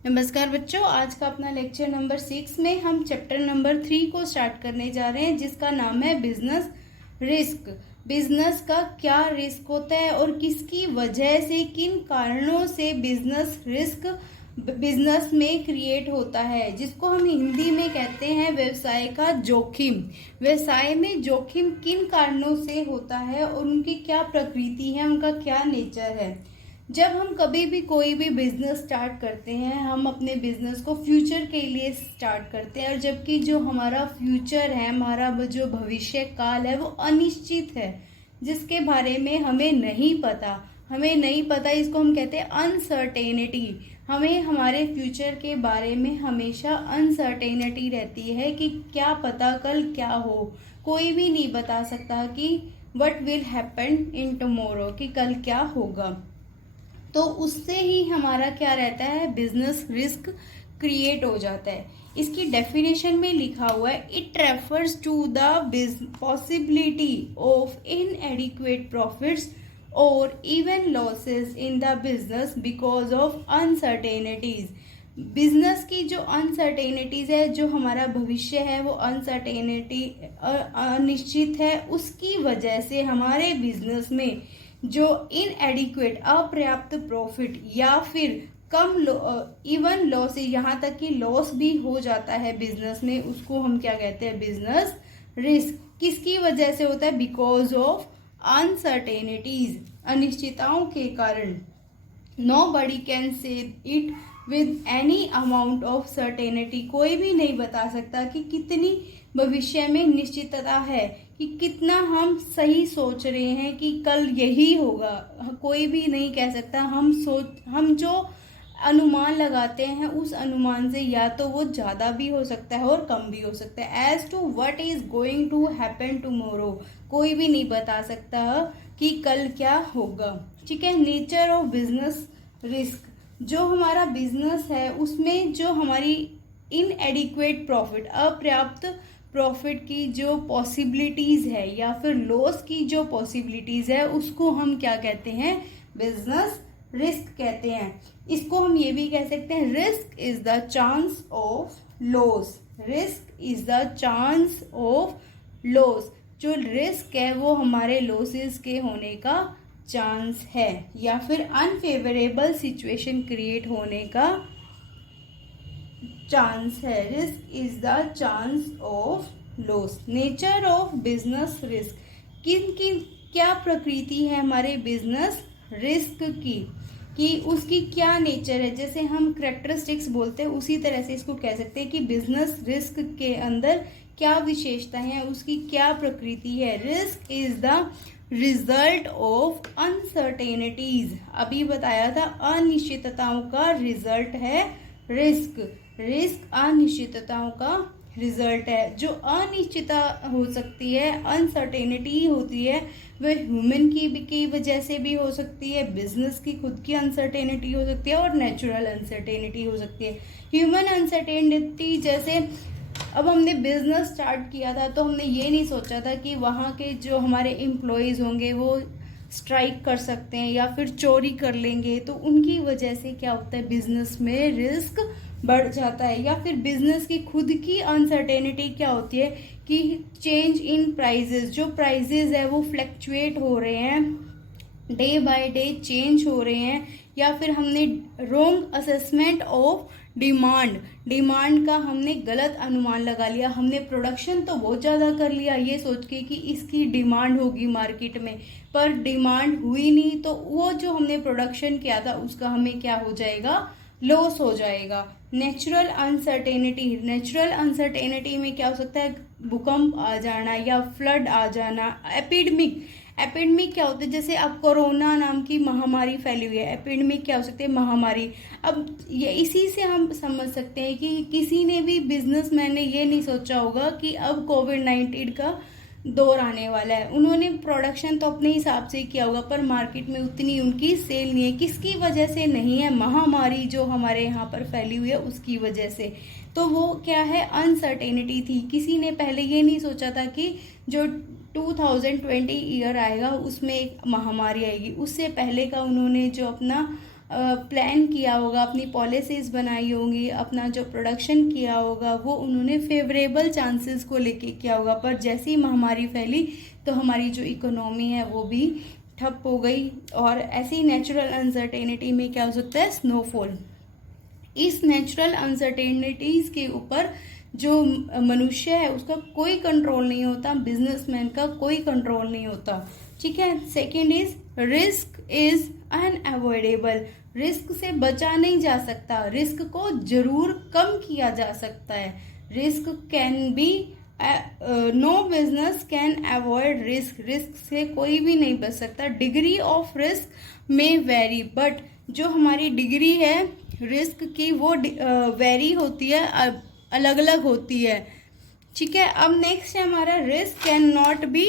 नमस्कार बच्चों, आज का अपना लेक्चर नंबर 6 में हम चैप्टर नंबर 3 को स्टार्ट करने जा रहे हैं, जिसका नाम है बिजनेस रिस्क। बिजनेस का क्या रिस्क होता है और किसकी वजह से, किन कारणों से बिजनेस रिस्क बिजनेस में क्रिएट होता है, जिसको हम हिंदी में कहते हैं व्यवसाय का जोखिम। व्यवसाय में जोखिम किन कारणों से होता है और उनकी क्या प्रकृति है, उनका क्या नेचर है। जब हम कभी भी कोई भी बिजनेस स्टार्ट करते हैं, हम अपने बिजनेस को फ्यूचर के लिए स्टार्ट करते हैं, और जबकि जो हमारा फ्यूचर है, हमारा जो भविष्य काल है, वो अनिश्चित है, जिसके बारे में हमें नहीं पता। इसको हम कहते हैं अनसर्टेनिटी। हमें हमारे फ्यूचर के बारे में हमेशा अनसर्टेनिटी रहती है कि क्या पता कल क्या हो। कोई भी नहीं बता सकता कि what will happen in tomorrow, कि कल क्या होगा। तो उससे ही हमारा क्या रहता है, बिजनेस रिस्क क्रिएट हो जाता है। इसकी डेफिनेशन में लिखा हुआ है, it refers to the possibility of inadequate profits और even losses in the business because of uncertainties. Business की जो अनसर्टेनिटीज है, जो हमारा भविष्य है वो अनसर्टेनिटी अनिश्चित है, उसकी वजह से हमारे बिजनेस में जो इनएडिक्वेट अपर्याप्त प्रॉफिट या फिर कम इवन लॉस, यहाँ तक कि लॉस भी हो जाता है बिजनेस में, उसको हम क्या कहते हैं, बिजनेस रिस्क। किसकी वजह से होता है, बिकॉज ऑफ अनसर्टेनिटीज, अनिश्चितताओं के कारण। Nobody can say it with any amount of certainty। कोई भी नहीं बता सकता कि कितनी भविष्य में निश्चितता है, कि कितना हम सही सोच रहे हैं कि कल यही होगा। कोई भी नहीं कह सकता। हम जो अनुमान लगाते हैं, उस अनुमान से या तो वो ज़्यादा भी हो सकता है और कम भी हो सकता है। As to what is going to happen tomorrow, कोई भी नहीं बता सकता कि कल क्या होगा। ठीक है। नेचर ऑफ बिजनेस रिस्क, जो हमारा बिजनेस है उसमें जो हमारी इनएडिक्वेट प्रॉफिट, अपर्याप्त प्रॉफिट की जो पॉसिबिलिटीज है या फिर लॉस की जो पॉसिबिलिटीज है, उसको हम क्या कहते हैं, बिजनेस रिस्क कहते हैं। इसको हम ये भी कह सकते हैं, risk is the chance of loss. Risk is the chance of loss. जो रिस्क है वो हमारे लॉसेस के होने का चांस है, या फिर अनफेवरेबल सिचुएशन क्रिएट होने का चांस है। Risk is the chance of loss. Nature of business risk, किन किन क्या प्रकृति है हमारे बिजनेस रिस्क की, कि उसकी क्या नेचर है। जैसे हम करेक्टरिस्टिक्स बोलते हैं, उसी तरह से इसको कह सकते हैं कि बिजनेस रिस्क के अंदर क्या विशेषताएं हैं, उसकी क्या प्रकृति है। Risk is the result of uncertainties. अभी बताया था, अनिश्चितताओं का रिजल्ट है रिस्क। रिस्क अनिश्चितताओं का रिजल्ट है। जो अनिश्चितता हो सकती है, अनसर्टेनिटी होती है, वह ह्यूमन की वजह से भी हो सकती है, बिजनेस की खुद की अनसर्टेनिटी हो सकती है, और नेचुरल अनसर्टेनिटी हो सकती है। ह्यूमन अनसर्टेनिटी, जैसे अब हमने बिजनेस स्टार्ट किया था तो हमने ये नहीं सोचा था कि वहाँ के जो हमारे एम्प्लॉयज़ होंगे वो स्ट्राइक कर सकते हैं या फिर चोरी कर लेंगे, तो उनकी वजह से क्या होता है, बिजनेस में रिस्क बढ़ जाता है। या फिर बिजनेस की खुद की अनसर्टेनिटी क्या होती है, कि चेंज इन प्राइजेस, जो प्राइजेस है वो फ्लक्चुएट हो रहे हैं, डे बाय डे चेंज हो रहे हैं, या फिर हमने रॉन्ग असेसमेंट ऑफ डिमांड का हमने गलत अनुमान लगा लिया। हमने प्रोडक्शन तो बहुत ज़्यादा कर लिया ये सोच के कि इसकी डिमांड होगी मार्केट में, पर डिमांड हुई नहीं, तो वो जो हमने प्रोडक्शन किया था उसका हमें क्या हो जाएगा, लॉस हो जाएगा। नेचुरल अनसर्टेनिटी में क्या हो सकता है, भूकंप आ जाना या फ्लड आ जाना। एपिडेमिक क्या होता है, जैसे अब कोरोना नाम की महामारी फैली हुई है, एपिडेमिक क्या हो सकती है, महामारी। अब ये इसी से हम समझ सकते हैं कि किसी ने भी बिजनेसमैन ने ये नहीं सोचा होगा कि अब कोविड-19 का दौर आने वाला है। उन्होंने प्रोडक्शन तो अपने हिसाब से किया होगा, पर मार्केट में उतनी उनकी सेल नहीं है। किसकी वजह से नहीं है, महामारी जो हमारे यहाँ पर फैली हुई है उसकी वजह से। तो वो क्या है, अनसर्टेनिटी थी। किसी ने पहले ये नहीं सोचा था कि जो 2020 ईयर आएगा उसमें एक महामारी आएगी। उससे पहले का उन्होंने जो अपना प्लान किया होगा, अपनी पॉलिसीज़ बनाई होंगी, अपना जो प्रोडक्शन किया होगा वो उन्होंने फेवरेबल चांसेस को लेके किया होगा। पर जैसी महामारी फैली तो हमारी जो इकोनॉमी है वो भी ठप हो गई, और ऐसी नेचुरल अनसर्टेनिटी में क्या हो सकता है, स्नोफॉल। इस नेचुरल अनसर्टेनिटीज़ के ऊपर जो मनुष्य है उसका कोई कंट्रोल नहीं होता, बिजनेसमैन का कोई कंट्रोल नहीं होता। ठीक है। Second is risk is unavoidable. Risk से बचा नहीं जा सकता, रिस्क को जरूर कम किया जा सकता है। Risk can be no business can avoid risk. Risk से कोई भी नहीं बच सकता। डिग्री ऑफ रिस्क में वेरी, बट जो हमारी डिग्री है रिस्क की वो वेरी होती है, अलग अलग होती है। ठीक है। अब नेक्स्ट है हमारा risk can not be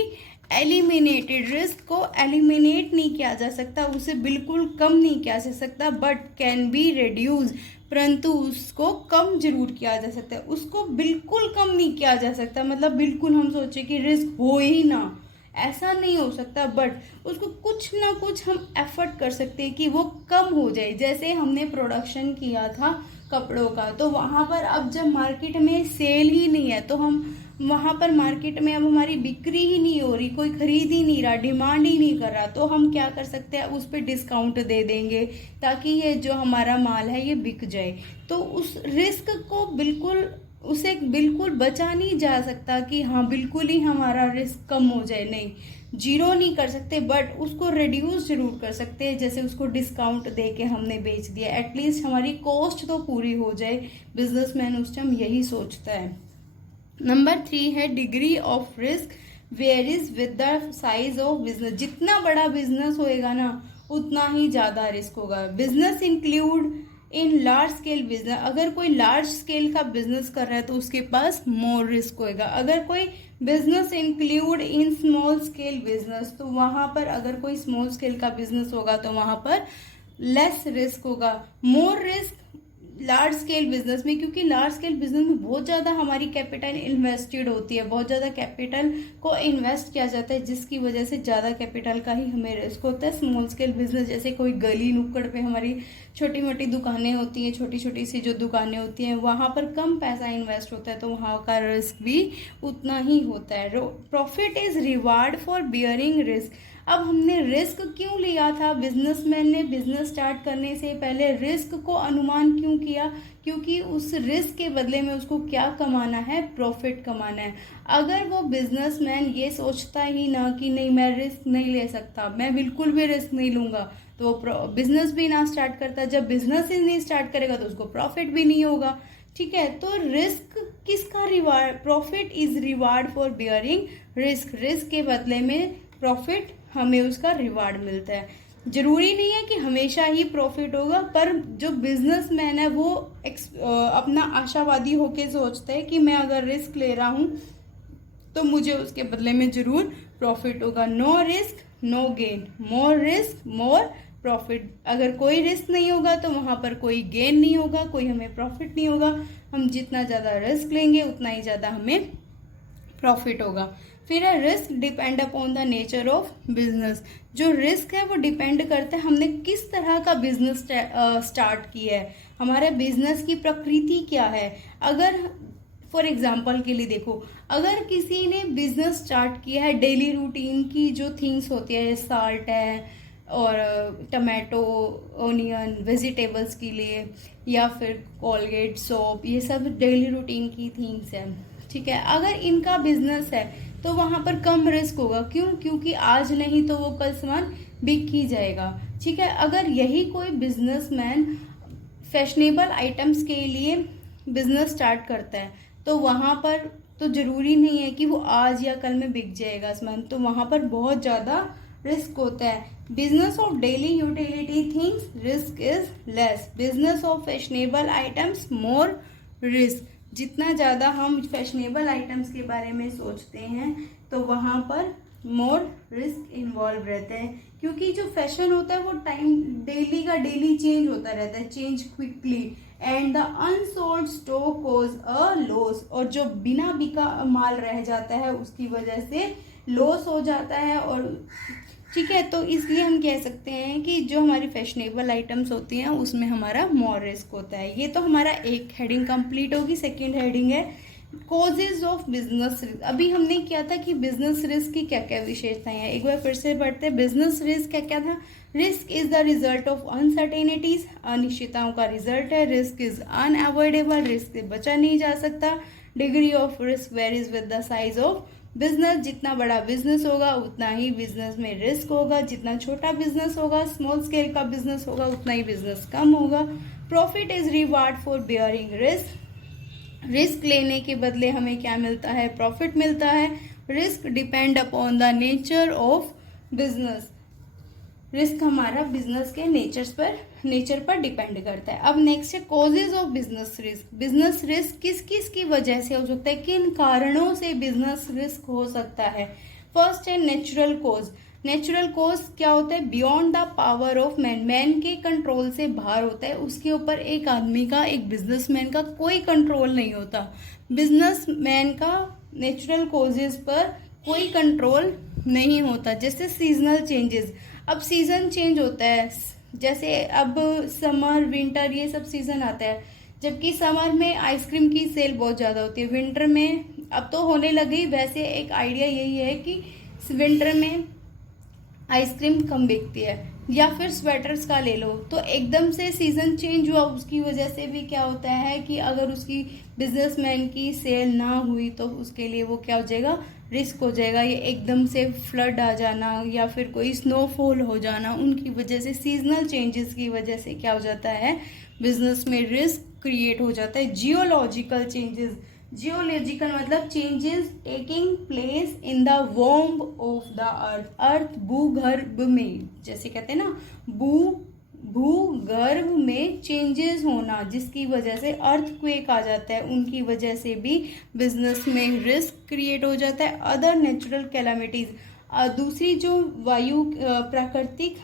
eliminated. Risk को एलिमिनेट नहीं किया जा सकता, उसे बिल्कुल कम नहीं किया जा सकता, बट कैन बी रिड्यूस, परंतु उसको कम जरूर किया जा सकता है। उसको बिल्कुल कम नहीं किया जा सकता, मतलब बिल्कुल हम सोचे कि रिस्क हो ही ना, ऐसा नहीं हो सकता, बट उसको कुछ ना कुछ हम एफर्ट कर सकते हैं कि वो कम हो जाए। जैसे हमने प्रोडक्शन किया था कपड़ों का, तो वहाँ पर अब जब मार्केट में सेल ही नहीं है तो हम वहाँ पर मार्केट में अब हमारी बिक्री ही नहीं हो रही, कोई खरीद ही नहीं रहा, डिमांड ही नहीं कर रहा, तो हम क्या कर सकते हैं, उस पर डिस्काउंट दे देंगे ताकि ये जो हमारा माल है ये बिक जाए। तो उस रिस्क को बिल्कुल, उसे बिल्कुल बचा नहीं जा सकता कि हाँ बिल्कुल ही हमारा रिस्क कम हो जाए, नहीं, जीरो नहीं कर सकते, बट उसको रिड्यूस जरूर कर सकते हैं। जैसे उसको डिस्काउंट दे के हमने बेच दिया, एटलीस्ट हमारी कॉस्ट तो पूरी हो जाए। बिजनेसमैन उस टाइम यही सोचता है। नंबर 3 है degree of risk varies with the size of business. जितना बड़ा बिजनेस होएगा ना उतना ही ज्यादा रिस्क होगा। Business include in large scale business, अगर कोई लार्ज स्केल का बिजनेस कर रहा है तो उसके पास मोर रिस्क होएगा। अगर कोई business include in small scale business, तो वहां पर अगर कोई स्मॉल स्केल का बिजनेस होगा तो वहां पर लेस रिस्क होगा। More risk large scale business में, क्योंकि लार्ज स्केल बिजनेस में बहुत ज़्यादा हमारी कैपिटल इन्वेस्टेड होती है, बहुत ज़्यादा कैपिटल को इन्वेस्ट किया जाता है, जिसकी वजह से ज़्यादा कैपिटल का ही हमें रिस्क होता है। स्मॉल स्केल बिजनेस जैसे कोई गली नुक्कड़ पे हमारी छोटी मोटी दुकानें होती हैं, छोटी छोटी सी जो दुकानें होती हैं वहाँ पर कम पैसा इन्वेस्ट होता है, तो वहाँ का रिस्क भी उतना ही होता है। Profit is reward for bearing risk. अब हमने रिस्क क्यों लिया था, बिजनेसमैन ने बिजनेस स्टार्ट करने से पहले रिस्क को अनुमान क्यों किया, क्योंकि उस रिस्क के बदले में उसको क्या कमाना है, प्रॉफिट कमाना है। अगर वो बिजनेसमैन ये सोचता ही ना कि नहीं मैं रिस्क नहीं ले सकता, मैं बिल्कुल भी रिस्क नहीं लूंगा, तो वो बिजनेस भी ना स्टार्ट करता। जब बिजनेस ही नहीं स्टार्ट करेगा तो उसको प्रॉफिट भी नहीं होगा। ठीक है। तो रिस्क किसका reward, profit is reward for bearing risk. Risk के बदले में प्रॉफिट, हमें उसका रिवार्ड मिलता है। जरूरी नहीं है कि हमेशा ही प्रॉफिट होगा, पर जो बिजनेसमैन है वो अपना आशावादी होके सोचता है कि मैं अगर रिस्क ले रहा हूं तो मुझे उसके बदले में जरूर प्रॉफिट होगा। No risk no gain, more risk more profit. अगर कोई रिस्क नहीं होगा तो वहां पर कोई गेन नहीं होगा, कोई हमें प्रॉफिट नहीं होगा। हम जितना ज्यादा रिस्क लेंगे उतना ही ज्यादा हमें प्रॉफिट होगा। फिर है risk depend upon the nature of business. जो रिस्क है वो डिपेंड करता है हमने किस तरह का बिजनेस स्टार्ट किया है, हमारे बिजनेस की प्रकृति क्या है। अगर फॉर एग्जाम्पल के लिए देखो, अगर किसी ने बिजनेस स्टार्ट किया है डेली रूटीन की जो थिंग्स होती है, साल्ट है और टमाटो, ओनियन, वेजिटेबल्स के लिए, या फिर कोलगेट, सोप, ये सब डेली रूटीन की थिंग्स है। ठीक है। अगर इनका बिजनेस है तो वहां पर कम रिस्क होगा। क्यों? क्योंकि आज नहीं तो वो कल सामान बिक ही जाएगा। ठीक है। अगर यही कोई बिजनेसमैन फैशनेबल आइटम्स के लिए बिजनेस स्टार्ट करता है तो वहां पर तो जरूरी नहीं है कि वो आज या कल में बिक जाएगा सामान, तो वहां पर बहुत ज्यादा रिस्क होता है। Business of daily utility things risk is less, business of fashionable items more risk. जितना ज़्यादा हम फैशनेबल आइटम्स के बारे में सोचते हैं तो वहाँ पर मोर रिस्क इन्वॉल्व रहते हैं, क्योंकि जो फैशन होता है वो टाइम डेली का डेली चेंज होता रहता है, change quickly, and the unsold stock cause a loss. और जो बिना बिका माल रह जाता है उसकी वजह से लॉस हो जाता है, और ठीक है, तो इसलिए हम कह सकते हैं कि जो हमारी फैशनेबल आइटम्स होती हैं उसमें हमारा मोर रिस्क होता है। ये तो हमारा एक हेडिंग कंप्लीट होगी। सेकंड हेडिंग है कॉजेज ऑफ बिजनेस रिस्क। अभी हमने किया था कि बिजनेस रिस्क की क्या क्या विशेषताएं हैं, एक बार फिर से पढ़ते हैं। बिजनेस रिस्क क्या क्या था? Risk is the result of uncertainties, अनिश्चितताओं का रिजल्ट है। रिस्क इज अनअवॉइडेबल, रिस्क से बचा नहीं जा सकता। Degree of risk varies with the size of business, जितना बड़ा बिजनेस होगा उतना ही बिजनेस में रिस्क होगा, जितना छोटा बिजनेस होगा, स्मॉल स्केल का बिजनेस होगा, उतना ही बिजनेस कम होगा। Profit is reward for bearing risk, risk लेने के बदले हमें क्या मिलता है? प्रॉफिट मिलता है। Risk depend upon the nature of business, risk हमारा बिजनेस के नेचर पर डिपेंड करता है। अब नेक्स्ट है causes of business risk. Business risk किस किस की वजह से हो सकता है, किन कारणों से बिजनेस रिस्क हो सकता है? फर्स्ट है नेचुरल कॉज। नेचुरल कॉज क्या होता है? Beyond the power of man, man के कंट्रोल से बाहर होता है। उसके ऊपर एक आदमी का, एक बिजनेसमैन का कोई कंट्रोल नहीं होता। बिजनेसमैन का नेचुरल कॉजेज पर कोई कंट्रोल नहीं होता। जैसे सीजनल चेंजेस, अब सीजन चेंज होता है, जैसे अब समर विंटर ये सब सीजन आता है, जबकि समर में आइसक्रीम की सेल बहुत ज़्यादा होती है, विंटर में अब तो होने लगी। वैसे एक आइडिया यही है कि विंटर में आइसक्रीम कम बिकती है। या फिर स्वेटर्स का ले लो, तो एकदम से सीजन चेंज हुआ, उसकी वजह से भी क्या होता है कि अगर उसकी बिजनेसमैन की सेल ना हुई तो उसके लिए वो क्या हो जाएगा? रिस्क हो जाएगा। ये एकदम से फ्लड आ जाना या फिर कोई स्नोफॉल हो जाना, उनकी वजह से, सीजनल चेंजेस की वजह से क्या हो जाता है? बिजनेस में रिस्क क्रिएट हो जाता है। जियोलॉजिकल चेंजेस, जियोलॉजिकल मतलब changes taking place in the वॉर्म ऑफ द अर्थ, अर्थ भूगर्भ में, जैसे कहते हैं ना भूगर्भ में चेंजेस होना, जिसकी वजह से अर्थक्वेक आ जाता है, उनकी वजह से भी बिजनेस में रिस्क क्रिएट हो जाता है। अदर नेचुरल कैलामिटीज, दूसरी जो वायु प्राकृतिक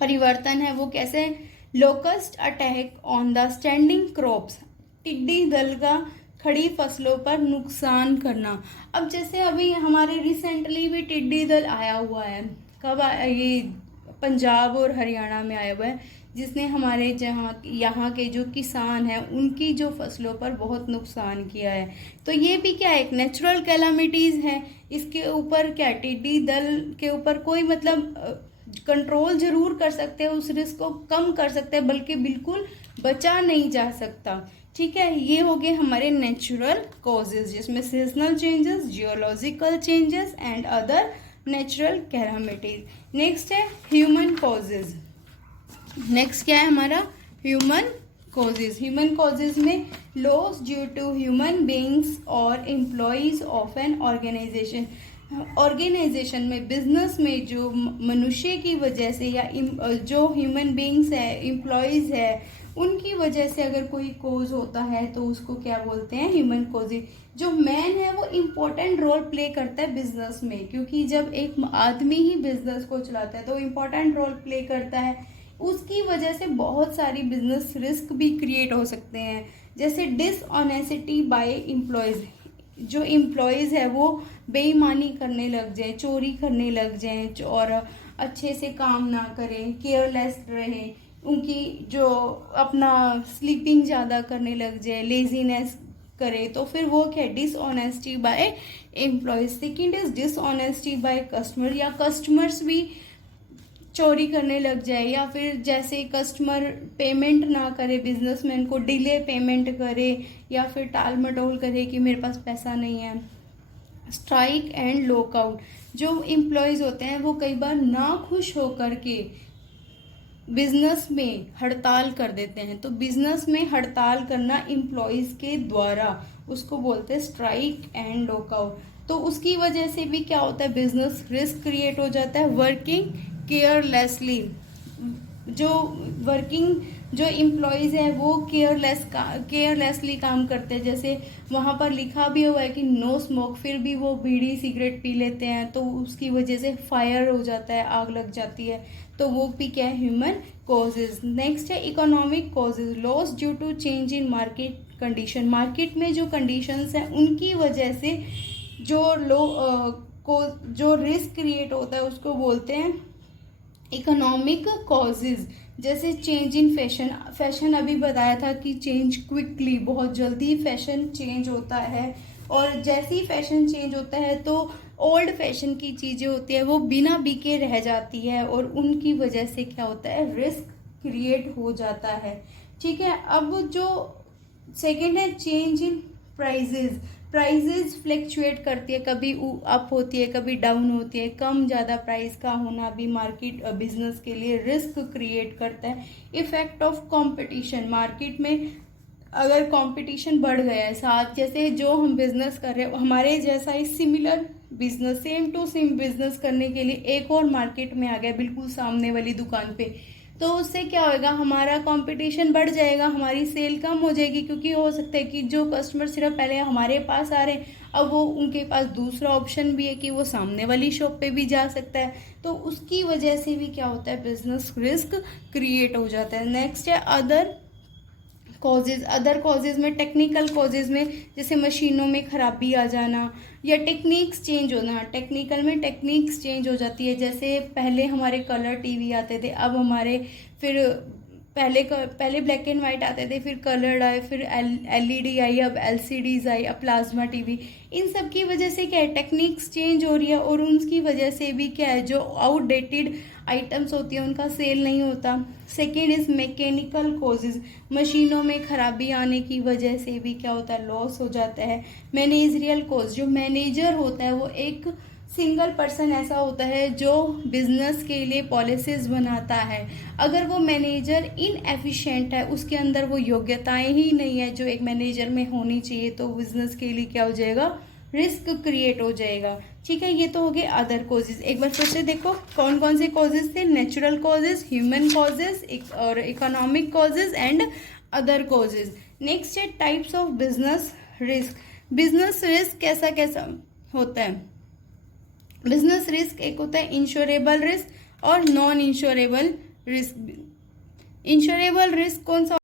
परिवर्तन है वो कैसे? Locust attack on the standing crops, टिड्डी दल का खड़ी फसलों पर नुकसान करना। अब जैसे अभी हमारे रिसेंटली भी टिड्डी दल आया हुआ है, कब ये पंजाब और हरियाणा में आया हुआ है, जिसने हमारे यहाँ के जो किसान हैं उनकी जो फसलों पर बहुत नुकसान किया है। तो ये भी क्या, एक नेचुरल कैलामिटीज है। इसके ऊपर क्या, टिड्डी दल के ऊपर कोई मतलब कंट्रोल जरूर कर सकते हैं, उस रिस्क को कम कर सकते हैं, बल्कि बिल्कुल बचा नहीं जा सकता। ठीक है, ये हो गए हमारे नेचुरल कॉजेज, जिसमें seasonal changes, geological changes and other natural calamities. Next है ह्यूमन कॉजेज। नेक्स्ट क्या है हमारा? Human causes. ह्यूमन कॉजेज में loss due to human beings और employees of an organization, organization में, बिजनेस में जो मनुष्य की वजह से या जो ह्यूमन बीइंग्स है, एम्प्लॉयज है, उनकी वजह से अगर कोई कोज होता है तो उसको क्या बोलते हैं? Human causes. जो मैन है वो इम्पोर्टेंट रोल प्ले करता है बिजनेस में, क्योंकि जब एक आदमी ही बिजनेस को चलाता है तो इम्पोर्टेंट रोल प्ले करता है, उसकी वजह से बहुत सारी बिजनेस रिस्क भी क्रिएट हो सकते हैं। जैसे डिसऑनेस्टी बाय एम्प्लॉयज, जो एम्प्लॉयज है वो बेईमानी करने लग जाए, चोरी करने लग जाए और अच्छे से काम ना करें, केयरलेस रहे, उनकी जो अपना स्लीपिंग ज़्यादा करने लग जाए, लेजीनेस करे, तो फिर वो क्या, dishonesty by employees. Second is dishonesty by customer, या कस्टमर्स भी चोरी करने लग जाए, या फिर जैसे कस्टमर पेमेंट ना करे, बिजनेसमैन को डिले पेमेंट करे, या फिर टाल मटोल करे कि मेरे पास पैसा नहीं है। स्ट्राइक एंड लॉकआउट, जो एम्प्लॉयज होते हैं वो कई बार ना खुश होकर के बिजनेस में हड़ताल कर देते हैं, तो बिजनेस में हड़ताल करना एम्प्लॉयज के द्वारा, उसको बोलते हैं स्ट्राइक एंड लॉकआउट। तो उसकी वजह से भी क्या होता है? बिजनेस रिस्क क्रिएट हो जाता है। वर्किंग केयरलेसली, जो एम्प्लॉयज है वो केयरलेसली काम करते हैं। जैसे वहाँ पर लिखा भी हुआ है कि नो स्मोक, फिर भी वो बीड़ी सिगरेट पी लेते हैं, तो उसकी वजह से फायर हो जाता है, आग लग जाती है, तो वो भी क्या है? Human causes. नेक्स्ट है economic causes. Loss due to change in market condition, market में जो कंडीशंस हैं उनकी वजह से जो को जो रिस्क क्रिएट होता है उसको बोलते हैं इकोनॉमिक कॉजेज। जैसे चेंज इन फैशन, फैशन अभी बताया था कि चेंज क्विकली, बहुत जल्दी फैशन चेंज होता है, और जैसे ही फैशन चेंज होता है तो ओल्ड फैशन की चीज़ें होती है वो बिना बिके रह जाती है, और उनकी वजह से क्या होता है, रिस्क क्रिएट हो जाता है। ठीक है, अब जो सेकेंड है change in prices. Prices fluctuate करती है, कभी अप होती है कभी डाउन होती है, कम ज़्यादा प्राइस का होना भी मार्केट बिजनेस के लिए रिस्क क्रिएट करता है। इफेक्ट ऑफ कंपटीशन, मार्केट में अगर कंपटीशन बढ़ गया है, साथ जैसे जो हम बिजनेस कर रहे हैं हमारे जैसा ही similar business, same to same business करने के लिए एक और मार्केट में आ गया बिल्कुल सामने वाली दुकान पे, तो उससे क्या होगा, हमारा कंपटीशन बढ़ जाएगा, हमारी सेल कम हो जाएगी, क्योंकि हो सकता है कि जो कस्टमर सिर्फ पहले हमारे पास आ रहे हैं अब वो उनके पास दूसरा ऑप्शन भी है कि वो सामने वाली शॉप पे भी जा सकता है, तो उसकी वजह से भी क्या होता है, बिजनेस रिस्क क्रिएट हो जाता है। नेक्स्ट है अदर कॉजेज। अदर कॉजेज में टेक्निकल कॉजेज में जैसे मशीनों में खराबी आ जाना या टेक्निक्स चेंज होना, टेक्निकल में टेक्निक्स चेंज हो जाती है। जैसे पहले हमारे कलर टीवी आते थे, अब हमारे फिर पहले ब्लैक एंड वाइट आते थे, फिर कलर्ड आए, फिर एलईडी आई, अब एलसीडीज आई, अब प्लाज्मा टीवी। इन सब की वजह से क्या है, टेक्निक्स चेंज हो रही है, और उनकी वजह से भी क्या है, जो आउटडेटेड आइटम्स होती है उनका सेल नहीं होता। सेकेंड इज मैकेनिकल कॉजेज, मशीनों में खराबी आने की वजह से भी क्या होता है, लॉस हो जाता है। मैनेजरियल कॉज, जो मैनेजर होता है वो एक सिंगल पर्सन ऐसा होता है जो बिजनेस के लिए पॉलिसीज बनाता है, अगर वो मैनेजर इनएफिशिएंट है, उसके अंदर वो योग्यताएं ही नहीं है जो एक मैनेजर में होनी चाहिए, तो बिजनेस के लिए क्या हो जाएगा, रिस्क क्रिएट हो जाएगा। ठीक है, ये तो हो गए अदर कॉजेज। एक बार फिर से देखो कौन कौन से कॉजेज थे, नेचुरल कॉजेज, ह्यूमन कॉजेज और economic causes and other causes. Next है types of business risk. Business risk कैसा कैसा होता है, बिजनेस रिस्क एक होता है इंश्योरेबल रिस्क और non insurable risk. Insurable risk कौन सा